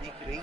that'd be great.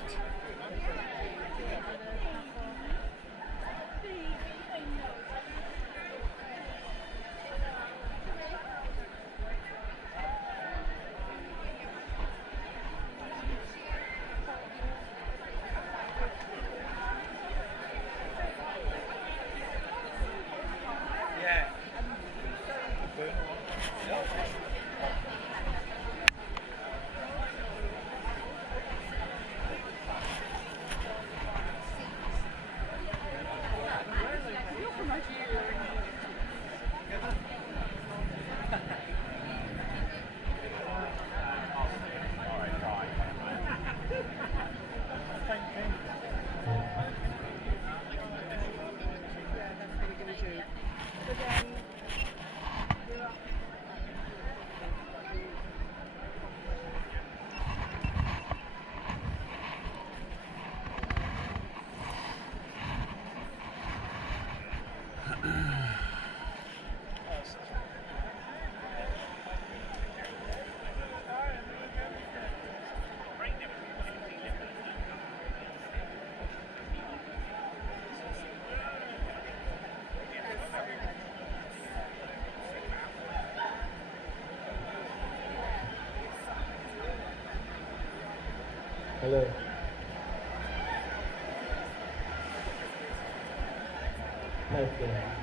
Hello. Okay.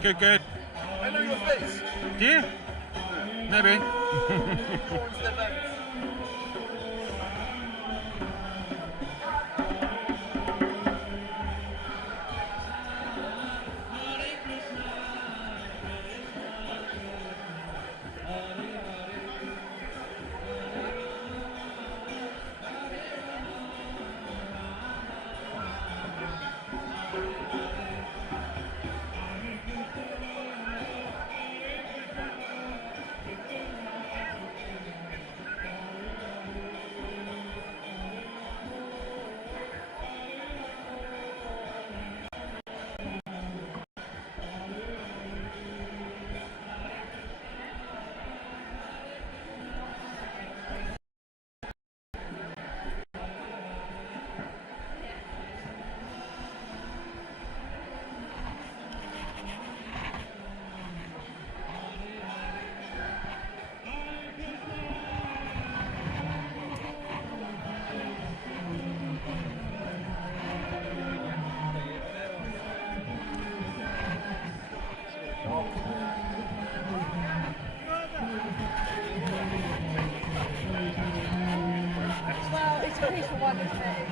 Good, good. I know your face. Do you? Maybe. Well, it's a piece for one, isn't it?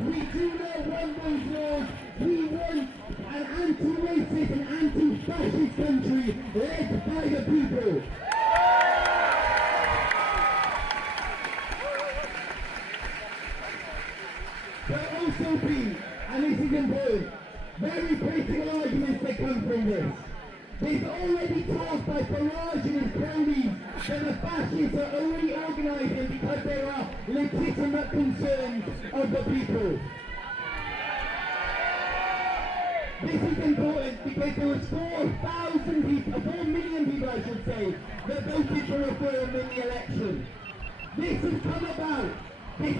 We do not want those laws. We want an anti-racist and anti-fascist country led by the people. There'll also be, and this is important, very political arguments that come from this. There's already talk by Farage and his cronies that the fascists are already organising because there are legitimate concerns of the people. This is important because there was 4,000 people, 4 million people I should say, that voted for reform in the election. This has come about. This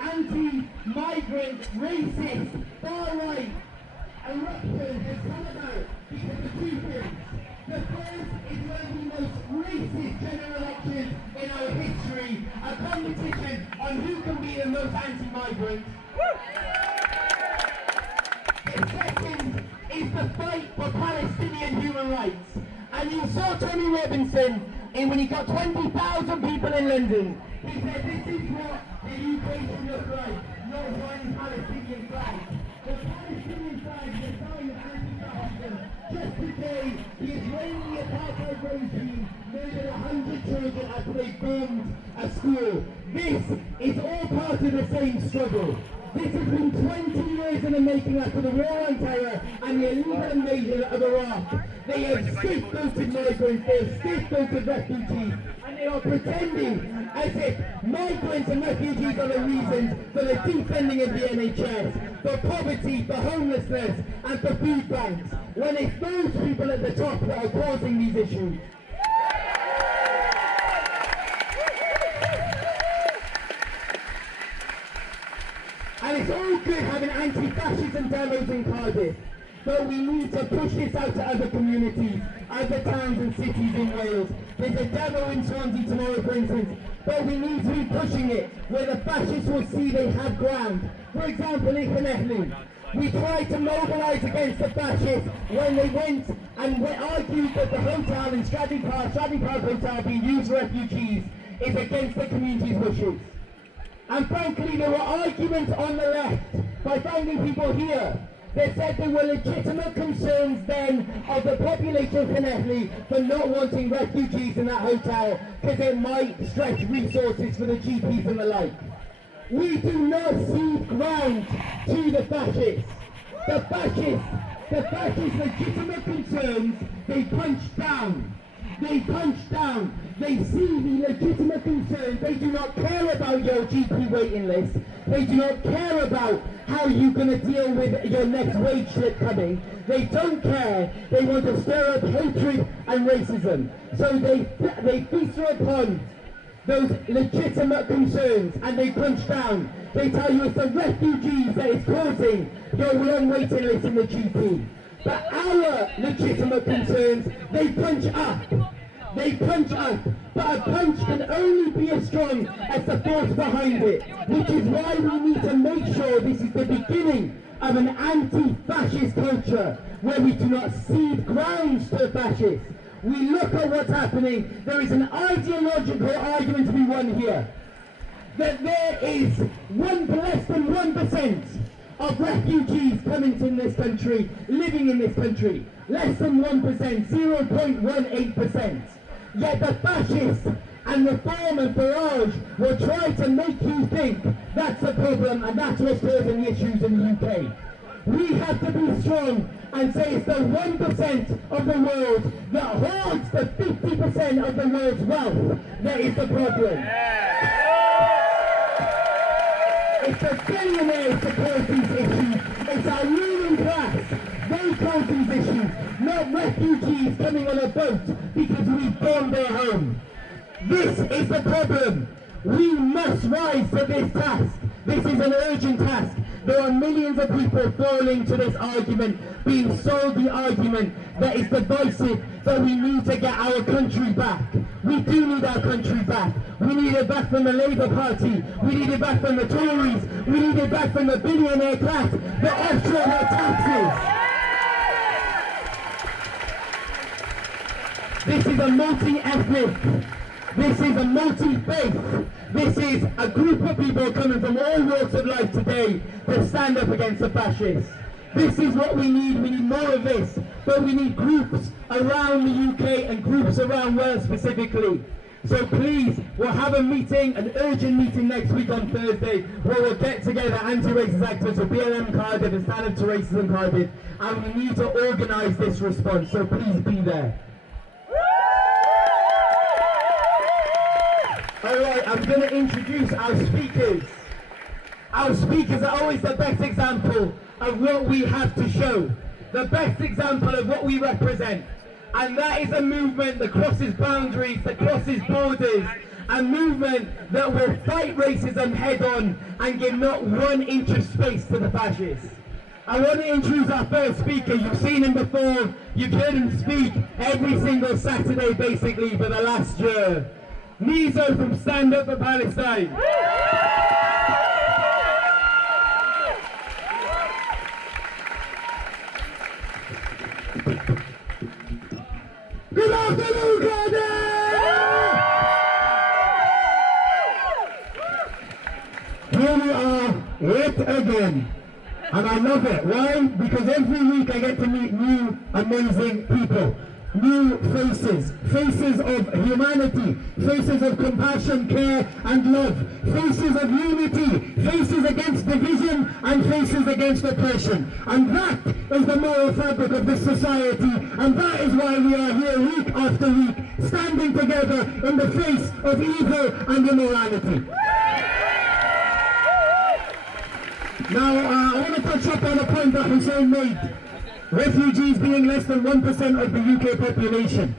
anti-migrant, racist, far-right eruption has come about because of two things. The first is one of the most racist general elections in our history, a competition on who can be the most anti-migrant. The second is the fight for Palestinian human rights. And you saw Tony Robinson when he got 20,000 people in London. He said, this is what the UK should look like, not one Palestinian flag. The Palestinian flag is a sign of anti-fascism. Just today, the Israeli apartheid regime murdered 100 children after they bombed a school. This is all part of the same struggle. This has been 20 years in the making after the war on terror and the illegal invasion of Iraq. They have scapegoated migrants, they have scapegoated refugees, and they are pretending as if migrants and refugees are the reasons for the defunding of the NHS, for poverty, for homelessness, and for food banks, when it's those people at the top that are causing these issues. And it's all good having anti-fascism demos in Cardiff, but we need to push this out to other communities, other towns and cities in Wales. There's a demo in Swansea tomorrow, for instance, but we need to be pushing it where the fascists will see they have ground. For example, in Cardiff, we tried to mobilise against the fascists when they went and argued that the hotel in Stradley Park Hotel being used for refugees is against the community's wishes. And frankly, there were arguments on the left by finding people here that said there were legitimate concerns then of the population of Cardiff for not wanting refugees in that hotel because it might stretch resources for the GPs and the like. We do not cede ground to the fascists. The fascists' legitimate concerns, they punch down. They punch down. They see the legitimate concerns. They do not care about your GP waiting list. They do not care about how you're going to deal with your next wage slip coming. They don't care. They want to stir up hatred and racism. So they feast upon those legitimate concerns and they punch down. They tell you it's the refugees that is causing your long waiting list in the GP. But our legitimate concerns, they punch up. They punch up. But a punch can only be as strong as the force behind it. Which is why we need to make sure this is the beginning of an anti-fascist culture where we do not cede grounds to the fascists. We look at what's happening. There is an ideological argument to be won here. That there is less than 1% of refugees coming to this country, living in this country. Less than 1%, 0.18%. Yet the fascists and Reform and Farage will try to make you think that's the problem and that's what's causing the issues in the UK. We have to be strong and say it's the 1% of the world that hoards the 50% of the world's wealth that is the problem. It's the billionaires that cause these issues. It's our ruling class. They cause these issues, not refugees coming on a boat because we bombed their home. This is the problem. We must rise to this task. This is an urgent task. There are millions of people falling to this argument, being sold the argument that is divisive, that we need to get our country back. We do need our country back. We need it back from the Labour Party. We need it back from the Tories. We need it back from the billionaire class, the offshore taxes. This is a multi-ethnic. This is a multi-faith. This is a group of people coming from all walks of life today to stand up against the fascists. This is what we need. We need more of this. But we need groups around the UK and groups around Wales specifically. So please, we'll have a meeting, an urgent meeting next week on Thursday, where we'll get together anti-racist actors for BLM Cardiff and Stand Up to Racism Cardiff, and we need to organise this response. So please be there. Alright, I'm going to introduce our speakers. Our speakers are always the best example of what we have to show. The best example of what we represent. And that is a movement that crosses boundaries, that crosses borders. A movement that will fight racism head on and give not 1 inch of space to the fascists. I want to introduce our first speaker. You've seen him before. You've heard him speak every single Saturday basically for the last year. Nizo from Stand Up for Palestine. Good here we are yet again. And I love it. Why? Because every week I get to meet new amazing people. New faces. Faces of humanity. Faces of compassion, care and love. Faces of unity. Faces against division and faces against oppression. And that is the moral fabric of this society. And that is why we are here week after week, standing together in the face of evil and immorality. Now, I want to touch up on a point that Hussein made. Refugees being less than 1% of the UK population.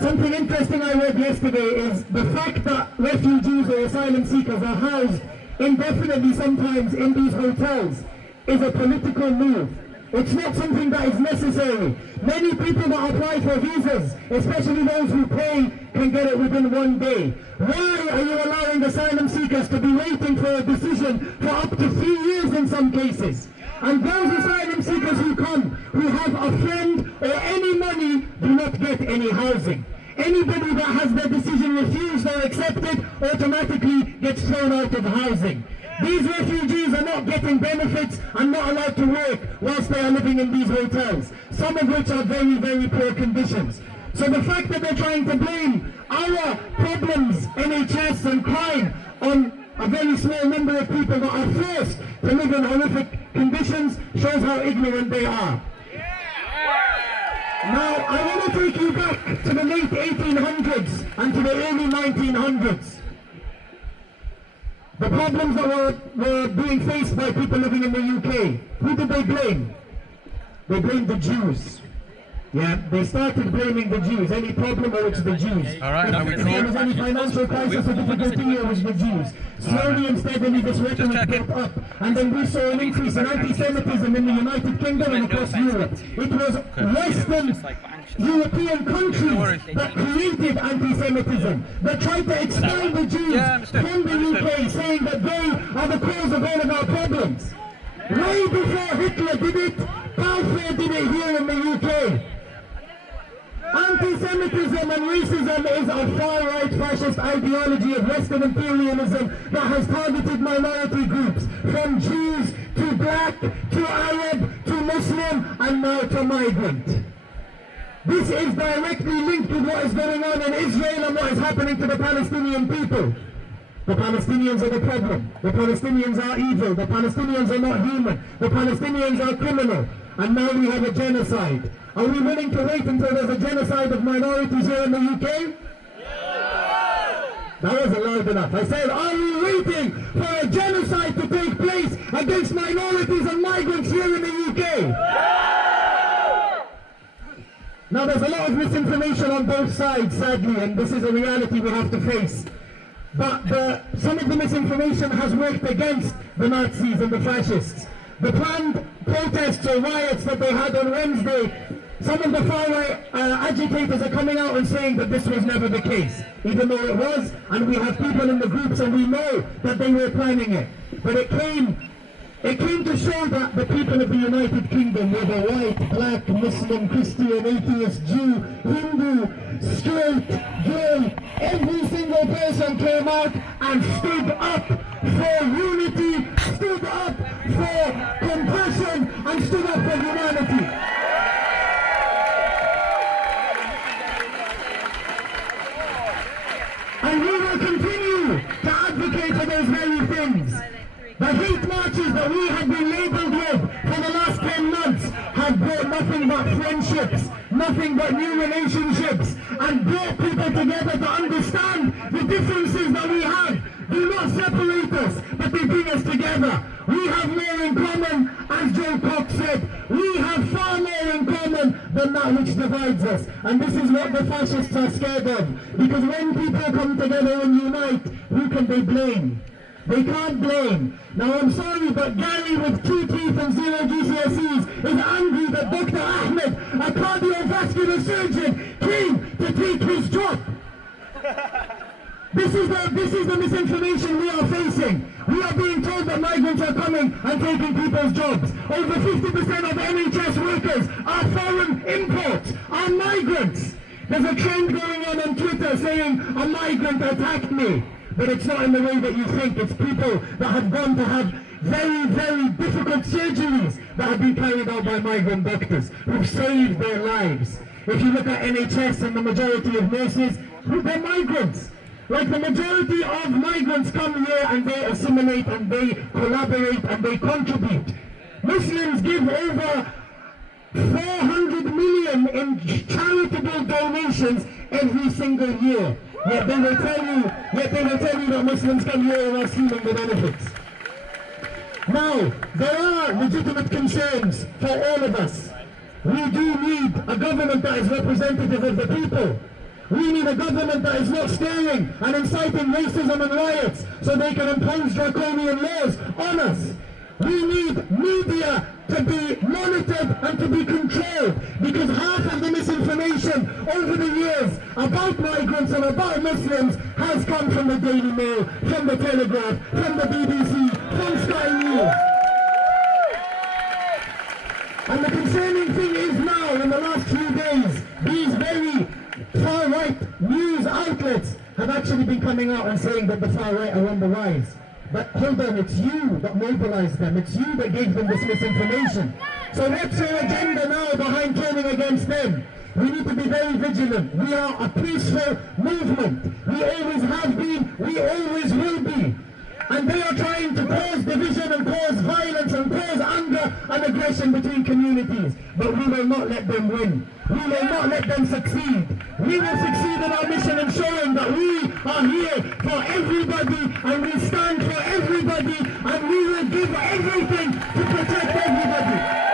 Something interesting I read yesterday is the fact that refugees or asylum seekers are housed indefinitely sometimes in these hotels is a political move. It's not something that is necessary. Many people that apply for visas, especially those who pay, can get it within 1 day. Why are you allowing asylum seekers to be waiting for a decision for up to 3 years in some cases? And those asylum seekers who come, who have a friend or any money, do not get any housing. Anybody that has their decision refused or accepted automatically gets thrown out of housing. These refugees are not getting benefits and not allowed to work whilst they are living in these hotels, some of which are very, very poor conditions. So the fact that they're trying to blame our problems, NHS and crime, on a very small number of people that are forced to live in horrific conditions shows how ignorant they are. Now, I want to take you back to the late 1800s and to the early 1900s. The problems that were being faced by people living in the UK, who did they blame? They blamed the Jews. Yeah, they started blaming the Jews. Any problem, oh, it's the Jews. All right, now we If there was any financial crisis or difficulty, it was the Jews. Slowly and steadily, this rhetoric built up. And then we saw an increase in anti-Semitism in the United Kingdom and across Europe. It was Western European countries that created anti-Semitism, that tried to expel the Jews from the UK, saying that they are the cause of all of our problems. Way before Hitler did it, Balfour did it here in the UK. Anti-Semitism and racism is a far-right fascist ideology of Western imperialism that has targeted minority groups, from Jews to black, to Arab, to Muslim, and now to migrant. This is directly linked with what is going on in Israel and what is happening to the Palestinian people. The Palestinians are the problem. The Palestinians are evil. The Palestinians are not human. The Palestinians are criminal. And now we have a genocide. Are we willing to wait until there's a genocide of minorities here in the UK? That wasn't loud enough. I said, are we waiting for a genocide to take place against minorities and migrants here in the UK? Now there's a lot of misinformation on both sides, sadly, and this is a reality we have to face. But some of the misinformation has worked against the Nazis and the fascists. The planned protests or riots that they had on Wednesday, some of the far-right agitators are coming out and saying that this was never the case, even though it was, and we have people in the groups and we know that they were planning it. But it came to show that the people of the United Kingdom, whether white, black, Muslim, Christian, atheist, Jew, Hindu, straight, gay, every single person came out and stood up for unity, stood up for compassion, and stood up for humanity. And we will continue to advocate for those very things. The hate marches that we have been labelled with for the last 10 months have brought nothing but friendships, nothing but new relationships, and brought people together to understand the differences that we have. Do not separate us, but they bring us together. We have more in common, as Joe Cox said. We have far more in common than that which divides us. And this is what the fascists are scared of. Because when people come together and unite, who can they blame? They can't blame. Now I'm sorry, but Gary with 2 teeth and 0 GCSEs is angry that Dr. Ahmed, a cardiovascular surgeon, came to take his job. This is the misinformation we are facing. We are being told that migrants are coming and taking people's jobs. Over 50% of NHS workers are foreign imports, are migrants. There's a trend going on Twitter saying, a migrant attacked me. but it's not in the way that you think. It's people that have gone to have very, very difficult surgeries that have been carried out by migrant doctors who've saved their lives. If you look at NHS and the majority of nurses, they're migrants. Like the majority of migrants come here and they assimilate and they collaborate and they contribute. Muslims give over 400 million in charitable donations every single year. Yet they will tell you that Muslims come here and are stealing the benefits. Now, there are legitimate concerns for all of us. We do need a government that is representative of the people. We need a government that is not stirring and inciting racism and riots so they can impose draconian laws on us. We need media to be monitored and to be controlled, because half of the misinformation over the years about migrants and about Muslims has come from the Daily Mail, from the Telegraph, from the BBC, from Sky News. And the concerning thing is now, in the last few days, these very far-right news outlets have actually been coming out and saying that the far-right are on the rise. But hold on, it's you that mobilized them. It's you that gave them this misinformation. So what's your agenda now behind turning against them? We need to be very vigilant. We are a peaceful movement. We always have been, we always will be. And they are trying to cause division and cause violence and cause anger and aggression between communities. But we will not let them win. We will not let them succeed. We will succeed in our mission in showing that we are here for everybody and we stand for everybody and we will give everything to protect everybody.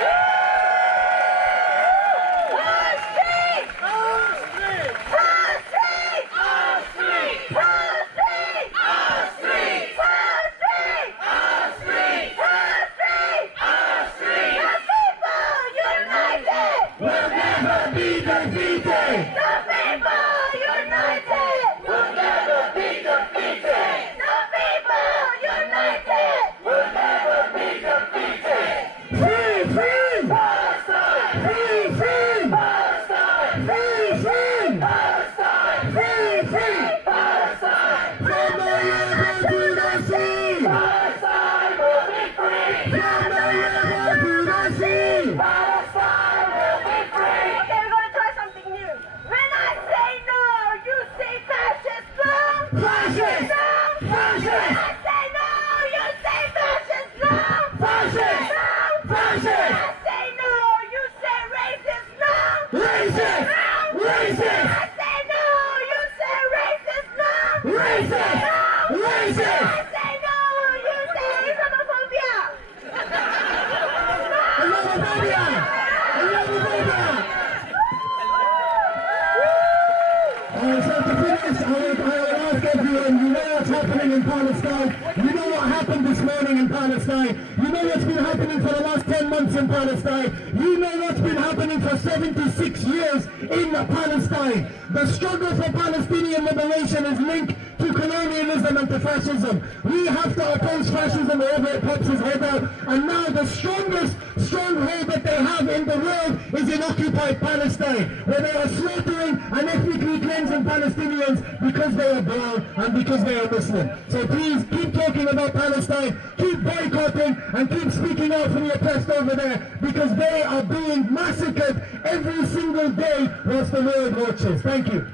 In Palestine, you know what happened this morning in Palestine, you know what's been happening for the last 10 months in Palestine, you know what's been happening for 76 years in Palestine. The struggle for Palestinian liberation is linked to colonialism and to fascism. We have to oppose fascism wherever it pops its head out, and now the strongest stronghold that they have in the world is in occupied Palestine, where they are slaughtering and ethnically cleansing Palestinians because they are brown and because they are Muslim. So please keep talking about Palestine, keep boycotting and keep speaking out for the oppressed over there, because they are being massacred every single day whilst the world watches. Thank you.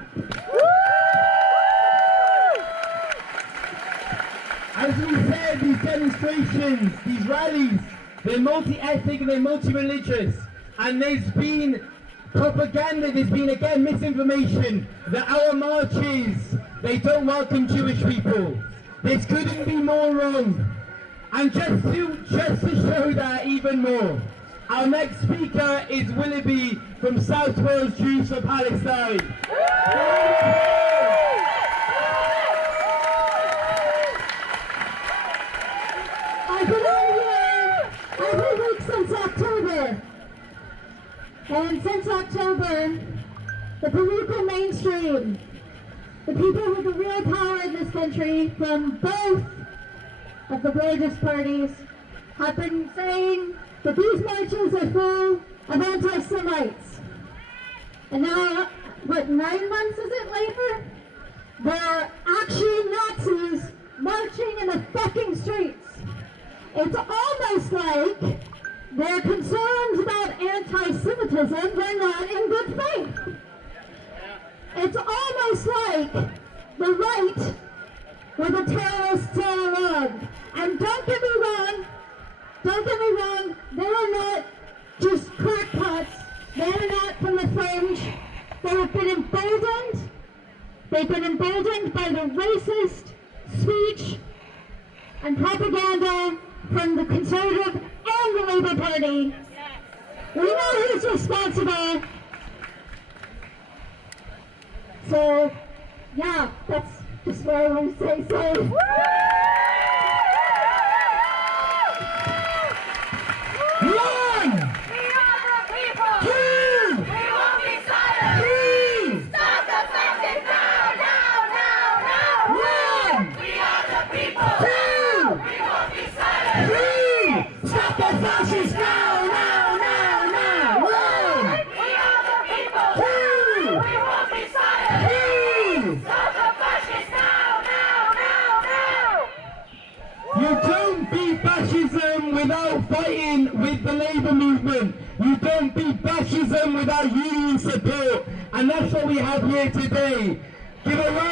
As we said, these demonstrations, these rallies, they're multi-ethnic and they're multi-religious. And there's been propaganda, there's been again misinformation that our marches, they don't welcome Jewish people. This couldn't be more wrong. And just to show that even more, our next speaker is Willoughby from South Wales Jews for Palestine. I've been on here every week since October. And since October, the political mainstream, the people with the real power in this country from both of the religious parties, have been saying that these marches are full of anti-Semites. And now, what, 9 months is it later? they're actually Nazis marching in the fucking streets. It's almost like their concerns about anti-Semitism were not in good faith. It's almost like the right were the terrorists all along. And don't get me wrong, they are not just crackpots. They are not from the fringe. They have been emboldened. They've been emboldened by the racist speech and propaganda from the Conservative and the Labour Party. We know who's responsible. So, yeah, that's just what I want to say. So. Fascists now, now, now, now! One! We are the people! Two! We won't be silent! Three! Stop the fascists now, now, now, now! You don't beat fascism without fighting with the labour movement. You don't beat fascism without union support. And that's what we have here today. Give a round